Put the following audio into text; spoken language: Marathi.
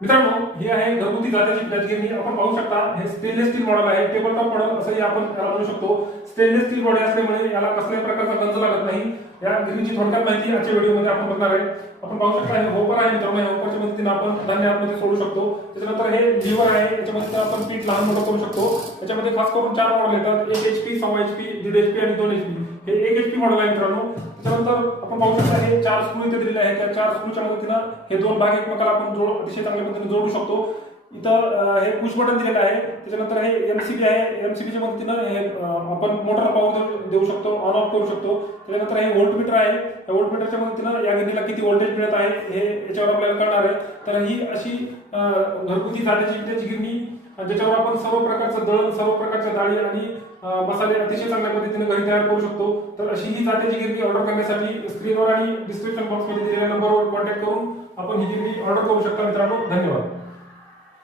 मित्रांनो हे आहे घरगुती जात्याची प्लॅच गिरणी आपण पाहू शकता हे स्टेनलेस स्टील मॉडेल आहे. टेबल टॉप मॉडेल असंही आपण याला म्हणू शकतो. स्टेनलेस स्टील बॉडी असल्यामुळे याला कसल्याही प्रकारचा गंज लागत नाही. या गिरणीची थोडक्यात माहिती आजच्या व्हिडिओमध्ये आपण बघणार आहे. आपण पाहू शकता हे होपर आहे मित्रांनो. या होपरच्या मदतीने आपण धान्य आतमध्ये सोडू शकतो. त्याच्यानंतर हे लिव्हर आहे. याच्यामध्ये आपण पीठ लहान मोठं करू शकतो. त्याच्यामध्ये खास करून चार मॉडेल येतात. एक एच पी सव्वा एच पी दीड एच पी आणि दोन एच पी हे एक एच पी मॉडेल आहे मित्रांनो. त्याच्यानंतर आपण पाहू शकता हे चार स्क्रू इथे दिलेले आहेत. त्या चार स्क्रूच्या मदतीनं हे दोन भाग एकमेकाला आपण जोड अतिशय चांगल्या पद्धतीने जोडू शकतो. इथं हे पुश बटन दिलेलं आहे. त्याच्यानंतर हे एमसीबी आहे. एमसीबीच्या मदतीनं हे आपण मोटर पॉवर देऊ शकतो. ऑन ऑफ करू शकतो. त्याच्यानंतर हे व्होल्ट मीटर आहे. या व्होल्ट मीटरच्या मदतीनं या गिरणीला किती व्होल्टेज मिळत आहे हे याच्यावर आपल्याला कळणार आहे. तर ही अशी घरगुती झाल्याची त्याची गिरणी ज्याच्यावर आपण सर्व प्रकारचं दळण सर्व प्रकारच्या डाळी आणि मसाले अतिशय चांगल्या पद्धतीने घरी तयार करू शकतो. तर अशी ही जात्याची गिरणी ऑर्डर करण्यासाठी स्क्रीनवर आणि डिस्क्रिप्शन बॉक्समध्ये दिलेल्या नंबरवर कॉन्टॅक्ट करून आपण ही गिरणी ऑर्डर करू शकता मित्रांनो. धन्यवाद.